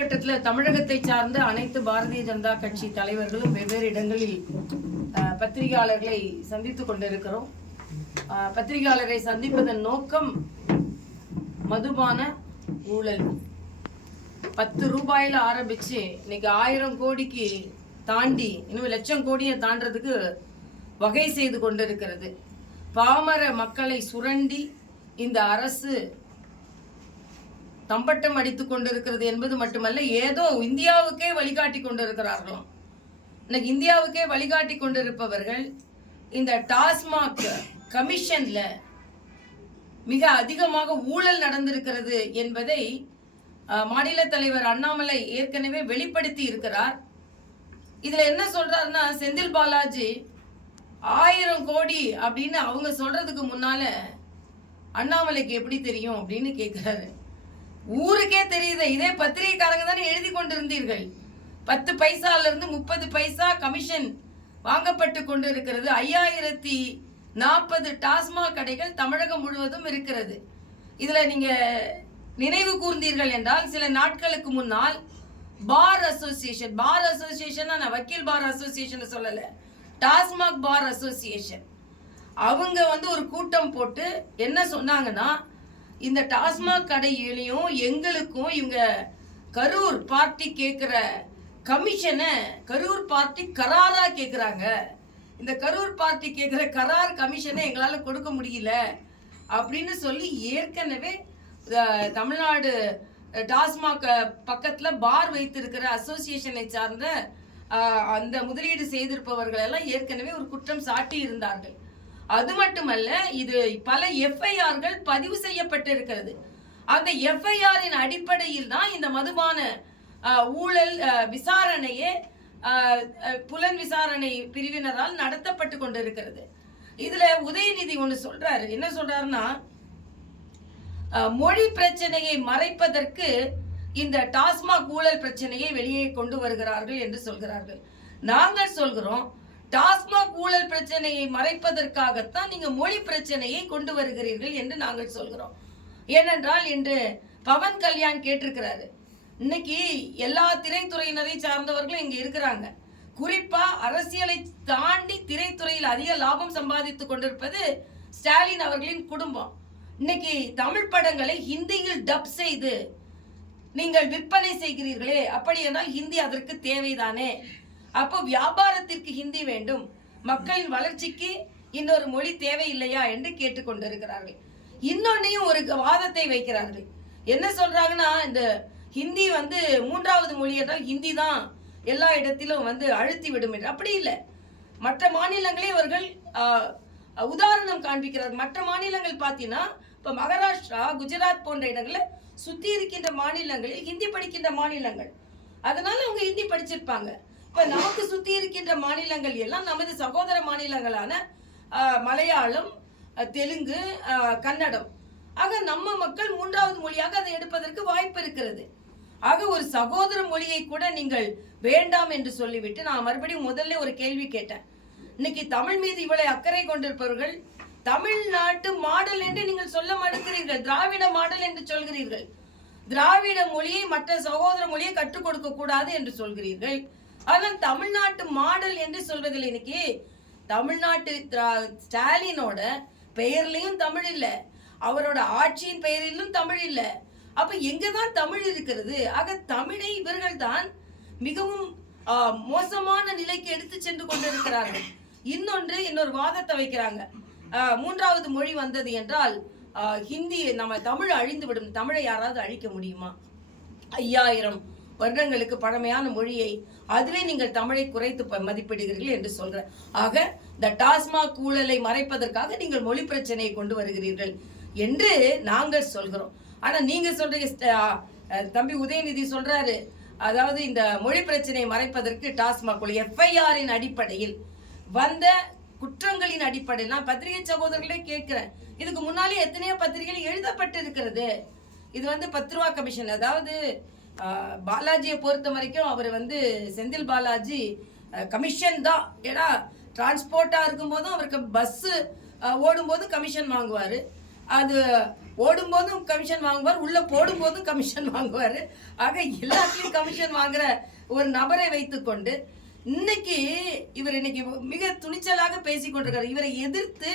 காலகட்டத்தில் தமிழகத்தை சார்ந்த அனைத்து பாரதிய ஜனதா கட்சி தலைவர்களும் வெவ்வேறு இடங்களில் பத்திரிகையாளர்களை சந்தித்துக் கொண்டிருக்கிறோம். பத்திரிகையாளரை சந்திப்பதன் நோக்கம் மதுபான ஊழல். பத்து ரூபாயில ஆரம்பிச்சு இன்னைக்கு ஆயிரம் கோடிக்கு தாண்டி இன்னும் லட்சம் கோடியை தாண்டதுக்கு வகை செய்து கொண்டிருக்கிறது. பாமர மக்களை சுரண்டி இந்த அரசு தம்பட்டம் அடித்துக் கொண்டிருக்கிறது என்பது மட்டுமல்ல ஏதோ இந்தியாவுக்கே வழிகாட்டி கொண்டிருக்கிறார்களாம் இன்னைக்கு இந்தியாவுக்கே வழிகாட்டி கொண்டிருப்பவர்கள் இந்த டாஸ்மாக் கமிஷன்ல மிக அதிகமாக ஊழல் நடந்திருக்கிறது என்பதை மாநில தலைவர் அண்ணாமலை ஏற்கனவே வெளிப்படுத்தி இருக்கிறார். இதுல என்ன சொல்றாருன்னா செந்தில் பாலாஜி ஆயிரம் கோடி அப்படின்னு அவங்க சொல்றதுக்கு முன்னால அண்ணாமலைக்கு எப்படி தெரியும் அப்படின்னு கேட்கிறாரு ஊருக்கே தெரியுது. இதே பத்திரிகைக்காரங்க தானே எழுதி கொண்டிருந்தீர்கள். பத்து பைசால இருந்து முப்பது பைசா கமிஷன் வாங்கப்பட்டு கொண்டு இருக்கிறது ஐயாயிரத்தி நாற்பது டாஸ்மாக் கடைகள் தமிழகம் முழுவதும் இருக்கிறது. இதில் நீங்கள் நினைவு கூர்ந்தீர்கள் என்றால் சில நாட்களுக்கு முன்னால் பார் அசோசியேஷன் பார் அசோசியேஷன் நான் வக்கீல் பார் அசோசியேஷன் சொல்லலை. TASMAC bar association. அவங்க வந்து ஒரு கூட்டம் போட்டு என்ன சொன்னாங்கன்னா இந்த டாஸ்மாக் கடையிலையும் எங்களுக்கும் இவங்க கரூர் பார்ட்டி கேட்குற கமிஷனை கரூர் பார்ட்டி கராரா கேட்குறாங்க இந்த கரூர் பார்ட்டி கேட்குற கரார் கமிஷனை எங்களால் கொடுக்க முடியல அப்படின்னு சொல்லி ஏற்கனவே தமிழ்நாடு டாஸ்மாக் பக்கத்தில் பார் வைத்திருக்கிற அசோசியேஷனை சார்ந்த அந்த முதலீடு செய்திருப்பவர்கள் எல்லாம் ஏற்கனவே ஒரு குற்றம் சாட்டி இருந்தார்கள் அது மட்டுமல்ல இது பல எஃப்ஐஆர்கள் பதிவு செய்யப்பட்டிருக்கிறது. அந்த எஃப்ஐஆரின் அடிப்படையில் தான் இந்த மதுபான ஊழல் விசாரணையே புலன் விசாரணை பிரிவினரால் நடத்தப்பட்டு கொண்டிருக்கிறது. இதுல உதயநிதி ஒன்று சொல்றாரு. என்ன சொல்றாருன்னா மொழி பிரச்சனையை மறைப்பதற்கு இந்த டாஸ்மாக் ஊழல் பிரச்சனையை வெளியே கொண்டு வருகிறார்கள் என்று சொல்கிறார்கள். நாங்கள் சொல்கிறோம் டாஸ்மாக் ஊழல் பிரச்சனையை மறைப்பதற்காகத்தான் நீங்க மொழி பிரச்சனையை கொண்டு வருகிறீர்கள் என்று நாங்கள் சொல்கிறோம். ஏனென்றால் இன்று பவன் கல்யாண் கேட்டிருக்கிறாரு. இன்னைக்கு எல்லா திரைத்துறையினரை சார்ந்தவர்களும் இங்க இருக்கிறாங்க. குறிப்பா அரசியலை தாண்டி திரைத்துறையில் அதிக லாபம் சம்பாதித்துக் கொண்டிருப்பது ஸ்டாலின் அவர்களின் குடும்பம். இன்னைக்கு தமிழ் படங்களை ஹிந்தியில் டப் செய்து நீங்கள் விற்பனை செய்கிறீர்களே அப்படி என்றால் ஹிந்தி அதற்கு தேவைதானே? அப்போ வியாபாரத்திற்கு ஹிந்தி வேண்டும். மக்களின் வளர்ச்சிக்கு இன்னொரு மொழி தேவையில்லையா என்று கேட்டுக்கொண்டிருக்கிறார்கள். இன்னொன்னையும் ஒரு வாதத்தை வைக்கிறார்கள். என்ன சொல்றாங்கன்னா இந்த ஹிந்தி வந்து மூன்றாவது மொழி என்றால் ஹிந்தி தான் எல்லா இடத்திலும் வந்து அழுத்தி விடும் என்று. அப்படி இல்லை. மற்ற மாநிலங்களே அவர்கள் உதாரணம் காண்பிக்கிறார். மற்ற மாநிலங்கள் பார்த்தீங்கன்னா இப்போ மகாராஷ்டிரா குஜராத் போன்ற இடங்களில் சுற்றி இருக்கின்ற மாநிலங்களில் ஹிந்தி படிக்கின்ற மாநிலங்கள். அதனால அவங்க ஹிந்தி படிச்சிருப்பாங்க. இப்போ நமக்கு சுத்தி இருக்கின்ற மாநிலங்கள் எல்லாம் நமது சகோதர மாநிலங்களான மலையாளம் தெலுங்கு கன்னடம். ஆக நம்ம மக்கள் மூன்றாவது மொழியாக அதை எடுப்பதற்கு வாய்ப்பு இருக்கிறது. ஆக ஒரு சகோதர மொழியை கூட நீங்கள் வேண்டாம் என்று சொல்லிவிட்டு நான் மறுபடியும் முதல்ல ஒரு கேள்வி கேட்டேன். இன்னைக்கு தமிழ் மீது இவ்வளவு அக்கறை கொண்டிருப்பவர்கள் தமிழ்நாட்டு மாடல் என்று நீங்கள் சொல்ல மறுக்கிறீர்கள் திராவிட மாடல் என்று சொல்கிறீர்கள். திராவிட மொழியை மற்ற சகோதர மொழியை கற்றுக் கொடுக்க கூடாது என்று சொல்கிறீர்கள். ஆனால் தமிழ்நாட்டு மாடல் என்று சொல்றதில்லை இன்னைக்கு. தமிழ்நாட்டு ஸ்டாலினோட பெயர்லயும் தமிழ் இல்ல. அவரோட ஆட்சியின் பெயரிலும் தமிழ் இல்ல. அப்ப எங்கதான் தமிழ் இருக்கிறது? ஆக தமிழை இவர்கள் தான் மிகவும் மோசமான நிலைக்கு எடுத்து சென்று கொண்டிருக்கிறார்கள். இன்னொன்று இன்னொரு வாதத்தை வைக்கிறாங்க. மூன்றாவது மொழி வந்தது என்றால் ஹிந்தி நம்ம தமிழ் அழிந்து விடும் தமிழை யாராவது அழிக்க முடியுமா? ஐயாயிரம் வருடங்களுக்கு பழமையான மொழியை அதுவே நீங்கள் தமிழை குறைத்து ப- மதிப்பிடுகிறீர்கள் என்று சொல்ற ஆக இந்த டாஸ்மாக் ஊழலை மறைப்பதற்காக நீங்கள் மொழி பிரச்சனையை கொண்டு வருகிறீர்கள் என்று நாங்கள் சொல்கிறோம். ஆனா நீங்க சொல்றீங்க தம்பி உதயநிதி சொல்றாரு. அதாவது இந்த மொழி பிரச்சனையை மறைப்பதற்கு டாஸ்மாக் ஊழல் எஃப்ஐஆரின் அடிப்படையில் வந்த குற்றங்களின் அடிப்படையில் நான் பத்திரிகை சகோதரர்களே கேட்கிறேன். இதுக்கு முன்னாலே எத்தனையோ பத்திரிகைகள் எழுதப்பட்டு இருக்கிறது இது வந்து பத்து ரூபா கமிஷன். அதாவது பாலாஜியை பொறுத்த வரைக்கும் அவர் வந்து செந்தில் பாலாஜி கமிஷன் தான். ஏன்னா டிரான்ஸ்போர்ட்டாக இருக்கும்போதும் அவருக்கு பஸ்ஸு ஓடும்போது கமிஷன் வாங்குவார். அது ஓடும்போதும் கமிஷன் வாங்குவார் உள்ளே போடும்போதும் கமிஷன் வாங்குவார். ஆக எல்லாத்தையும் கமிஷன் வாங்குற ஒரு நபரை வைத்துக்கொண்டு இன்னைக்கு இவர் இன்னைக்கு மிக துணிச்சலாக பேசிக்கொண்டிருக்காரு இவரை எதிர்த்து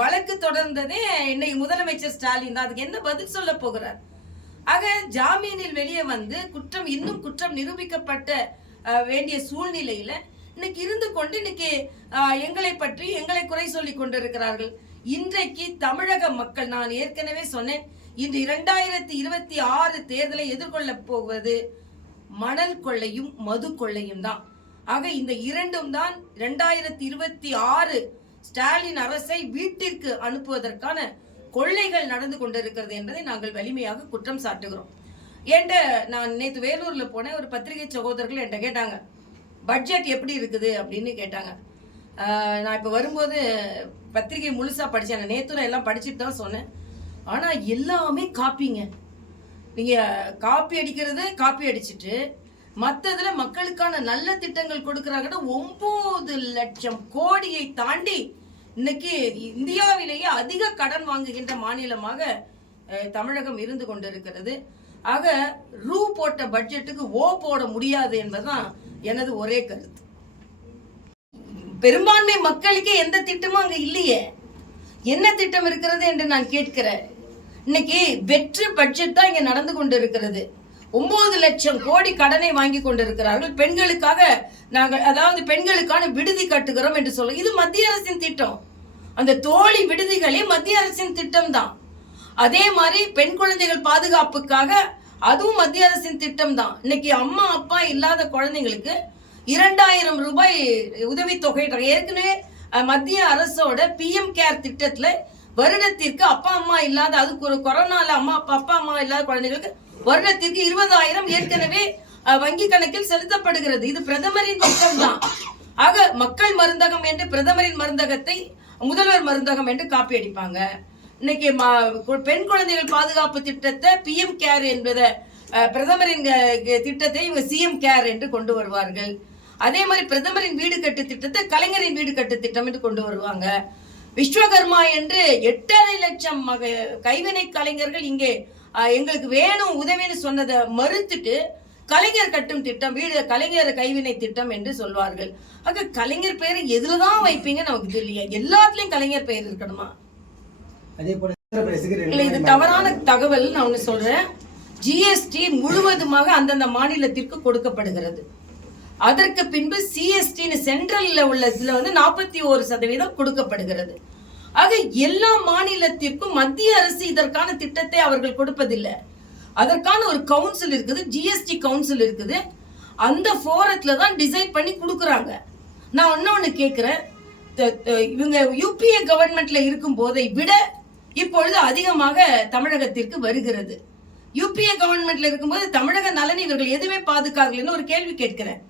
வழக்கு தொடர்ந்ததே இன்னைக்கு முதலமைச்சர் ஸ்டாலின் தான். அதுக்கு என்ன பதில் சொல்ல போகிறார்? ஆக ஜாமீனில் வெளியே வந்து குற்றம் இன்னும் குற்றம் நிரூபிக்கப்பட்ட வேண்டிய சூழ்நிலையில இன்னைக்கு இருந்து கொண்டு இன்னைக்கு எங்களை பற்றி எங்களை குறை சொல்லி கொண்டிருக்கிறார்கள். இன்றைக்கு தமிழக மக்கள் நான் ஏற்கனவே சொன்னேன் இன்று இரண்டாயிரத்தி இருபத்தி ஆறு தேர்தலை எதிர்கொள்ள போவது மணல் கொள்ளையும் மது கொள்ளையும் தான். ஆக இந்த இரண்டும் தான் இரண்டாயிரத்தி இருபத்தி ஆறு ஸ்டாலின் அரசை வீட்டிற்கு அனுப்புவதற்கான கொள்ளைகள் நடந்து கொண்டிருக்கிறது என்பதை நாங்கள் வலிமையாக குற்றம் சாட்டுகிறோம். ஏண்ட நான் நேற்று வேலூர்ல போனேன். ஒரு பத்திரிகை சகோதரர்கள் என்கிட்ட கேட்டாங்க பட்ஜெட் எப்படி இருக்குது? அப்படின்னு கேட்டாங்க. நான் இப்போ வரும்போது பத்திரிகை முழுசா படித்தேன் நேற்று எல்லாம் படிச்சுட்டு தான் சொன்னேன். ஆனால் எல்லாமே காப்பிங்க. நீங்கள் காப்பி அடிக்கிறது காப்பி அடிச்சிட்டு மற்றதில் மக்களுக்கான நல்ல திட்டங்கள் கொடுக்குறாங்கன்னா ஒம்பது லட்சம் கோடியை தாண்டி இன்னைக்கு இந்தியாவிலேயே அதிக கடன் வாங்குகின்ற மாநிலமாக தமிழகம் இருந்து கொண்டிருக்கிறது. ஆக ரூ போட்ட பட்ஜெட்டுக்கு ஓ போட முடியாது என்பதுதான் எனது ஒரே கருத்து. பெரும்பான்மை மக்களுக்கே எந்த திட்டமும் அங்க இல்லையே. என்ன திட்டம் இருக்கிறது என்று நான் கேட்கிறேன். இன்னைக்கு வெற்று பட்ஜெட் தான் இங்க நடந்து கொண்டு இருக்கிறது ஒன்பது லட்சம் கோடி கடனை வாங்கி கொண்டிருக்கிறார்கள். பெண்களுக்காக நாங்கள் அதாவது பெண்களுக்கான விடுதி கட்டுகிறோம் என்று சொல்ல இது மத்திய அரசின் திட்டம். அந்த தோழி விடுதிகளே மத்திய அரசின் திட்டம் தான் அதே மாதிரி பெண் குழந்தைகள் பாதுகாப்புக்காக அதுவும் மத்திய அரசின் திட்டம் தான் இன்னைக்கு அம்மா அப்பா இல்லாத குழந்தைங்களுக்கு இரண்டாயிரம் ரூபாய் உதவித்தொகை ஏற்கனவே மத்திய அரசோட பிஎம் கேர் திட்டத்தில் வருடத்திற்கு அப்பா அம்மா இல்லாத அதுக்கு ஒரு கொரோனால அம்மா அப்பா அப்பா அம்மா இல்லாத குழந்தைகளுக்கு வருடத்திற்கு இருபதாயிரம் ஏற்கனவே வங்கி கணக்கில் செலுத்தப்படுகிறது. இது பிரதமரின் திட்டம் தான் ஆக மக்கள் மருந்தகம் என்று பிரதமரின் மருந்தகத்தை முதல்வர் மருந்தகம் என்று காப்பி அடிப்பாங்க. இன்னைக்கு பெண் குழந்தைகள் பாதுகாப்பு திட்டத்தை பிஎம் கேர் என்பதை பிரதமரின் திட்டத்தை இவங்க சிஎம் கேர் என்று கொண்டு வருவார்கள். அதே மாதிரி பிரதமரின் வீடு கட்டு திட்டத்தை கலைஞரின் வீடு கட்டு திட்டம் என்று கொண்டு வருவாங்க. விஸ்வகர்மா என்று எட்டரை லட்சம் மக கைவினை கலைஞர்கள் இங்கே எங்களுக்கு வேணும் உதவின்னு சொன்னதை மறுத்துட்டு கலைஞர் கட்டும் திட்டம் வீடு கலைஞர் கைவினை திட்டம் என்று சொல்வார்கள். ஆக கலைஞர் பெயரை எதுலதான் வைப்பீங்க நமக்கு தெரியல எல்லாத்துலயும் கலைஞர் பெயர் இருக்கணுமா? இல்ல இது தவறான தகவல் நான் ஒண்ணு சொல்றேன். ஜிஎஸ்டி முழுவதுமாக அந்தந்த மாநிலத்திற்கு கொடுக்கப்படுகிறது. அதற்கு பின்பு சிஎஸ்டின்னு சென்ட்ரல்ல உள்ள இதுல வந்து நாற்பத்தி ஒரு சதவீதம் கொடுக்கப்படுகிறது. ஆக எல்லா மாநிலத்திற்கும் மத்திய அரசு இதற்கான திட்டத்தை அவர்கள் கொடுப்பதில்லை. அதற்கான ஒரு கவுன்சில் இருக்குது ஜிஎஸ்டி கவுன்சில் இருக்குது. அந்த ஃபோரத்துல தான் டிசைட் பண்ணி கொடுக்குறாங்க. நான் இன்னும் ஒன்று கேட்குறேன் இவங்க யூபிஏ கவர்மெண்ட்ல இருக்கும் போதை விட இப்பொழுது அதிகமாக தமிழகத்திற்கு வருகிறது. யூபிஏ கவர்மெண்ட்ல இருக்கும்போது தமிழக நலன் இவர்கள் எதுவுமே பாதுகாக்கலன்னு ஒரு கேள்வி கேட்கிறேன்.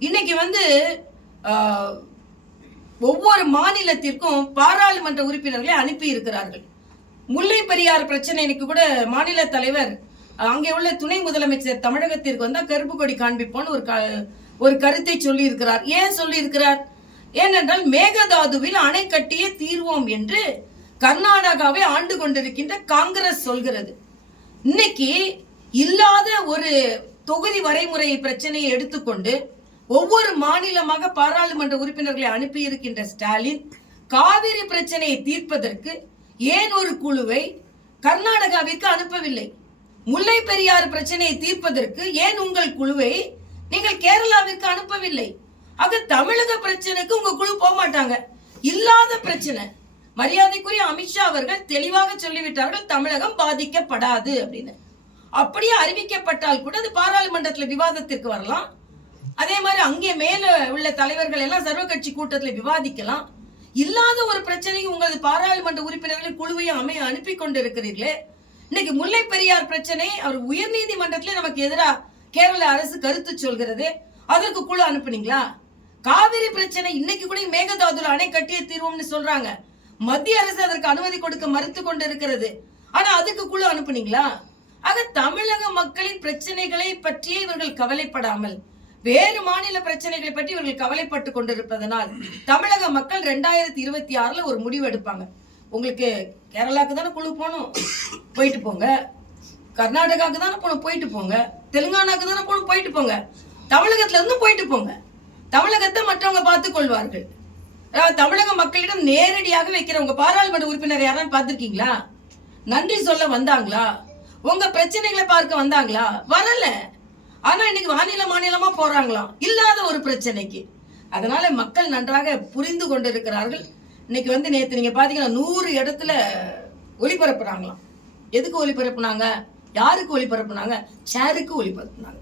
இன்னைக்கு வந்து ஒவ்வொரு மாநிலத்திற்கும் பாராளுமன்ற உறுப்பினர்களை அனுப்பி இருக்கிறார்கள். முல்லை பெரியார் பிரச்சனைக்கு இன்னைக்கு கூட மாநில தலைவர் அங்கே உள்ள துணை முதலமைச்சர் தமிழகத்திற்கு வந்தால் கருப்பு கொடி காண்பிப்போன்னு ஒரு க- ஒரு கருத்தை சொல்லி இருக்கிறார் ஏன் சொல்லி இருக்கிறார் ஏனென்றால் மேகதாதுவில் அணை கட்டியே தீர்வோம் என்று கர்நாடகாவை ஆண்டு கொண்டிருக்கின்ற காங்கிரஸ் சொல்கிறது. இன்னைக்கு இல்லாத ஒரு தொகுதி வரைமுறை பிரச்சனையை எடுத்துக்கொண்டு ஒவ்வொரு மாநிலமாக பாராளுமன்ற உறுப்பினர்களை அனுப்பி இருக்கின்ற ஸ்டாலின் காவிரி பிரச்சனையை தீர்ப்பதற்கு ஏன் ஒரு குழுவை கர்நாடகாவிற்கு அனுப்பவில்லை? முல்லை பெரியாறு பிரச்சனையை தீர்ப்பதற்கு ஏன் உங்கள் குழுவை நீங்கள் கேரளாவிற்கு அனுப்பவில்லை? ஆக தமிழக பிரச்சனைக்கு உங்க குழு போக மாட்டாங்க. இல்லாத பிரச்சனை. மரியாதைக்குரிய அமித்ஷா அவர்கள் தெளிவாக சொல்லிவிட்டார்கள் தமிழகம் பாதிக்கப்படாது அப்படின்னு. அப்படியே அறிவிக்கப்பட்டால் கூட அது பாராளுமன்றத்தில் விவாதத்திற்கு வரலாம். அதே மாதிரி அங்கே மேல உள்ள தலைவர்கள் எல்லாம் சர்வ கட்சி கூட்டத்துல விவாதிக்கலாம். இல்லாத ஒரு பிரச்சனைக்கு உங்களது பாராளுமன்ற உறுப்பினர்கள் குழுவையும் அமைய அனுப்பி கொண்டு இருக்கிறீர்களே இன்னைக்கு முல்லை பெரியார் பிரச்சனை அவர் உயர்நீதிமன்றத்திலே நமக்கு எதிராக கேரள அரசு கருத்து சொல்கிறது. அதற்கு குழு அனுப்புனீங்களா? காவிரி பிரச்சனை இன்னைக்கு கூட மேகதாதுல அணை கட்டிய தீர்வோம்னு சொல்றாங்க. மத்திய அரசு அதற்கு அனுமதி கொடுக்க மறுத்து கொண்டு இருக்கிறது ஆனா அதுக்கு குழு அனுப்புனீங்களா? ஆக தமிழக மக்களின் பிரச்சனைகளை பற்றியே இவர்கள் கவலைப்படாமல் வேறு மாநில பிரச்சனைகளை பற்றி இவர்கள் கவலைப்பட்டு கொண்டிருப்பதனால் தமிழக மக்கள் ரெண்டாயிரத்தி இருபத்தி ஆறுல ஒரு முடிவு எடுப்பாங்க. உங்களுக்கு கேரளாக்கு தானே குழு போகணும்? போயிட்டு போங்க. கர்நாடகாவுக்கு தானே போகணும்? போயிட்டு போங்க. தெலுங்கானாக்கு தானே போகணும் போயிட்டு போங்க. தமிழகத்துல இருந்து போயிட்டு போங்க. தமிழகத்தை மற்றவங்க பார்த்துக் கொள்வார்கள். அதாவது தமிழக மக்களிடம் நேரடியாக வைக்கிறவங்க பாராளுமன்ற உறுப்பினர் யாராவது பார்த்துருக்கீங்களா? நன்றி சொல்ல வந்தாங்களா? உங்க பிரச்சனைகளை பார்க்க வந்தாங்களா? வரல. ஆனா இன்னைக்கு மாநில மாநிலமா போறாங்களாம். இல்லாத ஒரு பிரச்சனைக்கு. அதனால மக்கள் நன்றாக புரிந்து கொண்டிருக்கிறார்கள். இன்னைக்கு வந்து நேத்து நீங்க பாத்தீங்கன்னா நூறு இடத்துல ஒளிபரப்புறாங்களாம். எதுக்கு ஒளிபரப்புனாங்க? யாருக்கு ஒளிபரப்புனாங்க? ஷேருக்கு ஒளிபரப்புனாங்க.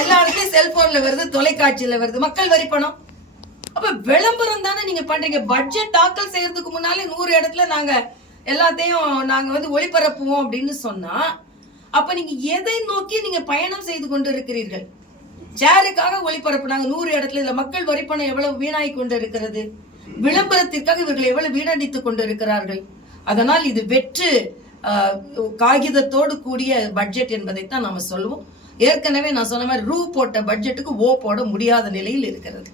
எல்லாருக்கும் செல்போன்ல வருது தொலைக்காட்சியில வருது. மக்கள் வரி பணம். அப்ப விளம்பரம் தானே நீங்க பண்றீங்க. பட்ஜெட் தாக்கல் செய்யறதுக்கு முன்னாலே நூறு இடத்துல நாங்க எல்லாத்தையும் நாங்கள் வந்து ஒளிபரப்புவோம் அப்படின்னு சொன்னால் அப்போ நீங்கள் எதை நோக்கி நீங்கள் பயணம் செய்து கொண்டு இருக்கிறீர்கள் சேருக்காக ஒளிபரப்புனாங்க நூறு இடத்துல இதில் மக்கள் வரிப்பணம் எவ்வளவு வீணாகி கொண்டு இருக்கிறது விளம்பரத்திற்காக இவர்கள் எவ்வளவு வீணடித்துக் கொண்டு இருக்கிறார்கள் அதனால் இது வெற்று காகிதத்தோடு கூடிய பட்ஜெட் என்பதைத்தான் நாம சொல்லுவோம். ஏற்கனவே நான் சொன்ன மாதிரி ரூ போட்ட பட்ஜெட்டுக்கு ஓ போட முடியாத நிலையில் இருக்கிறது.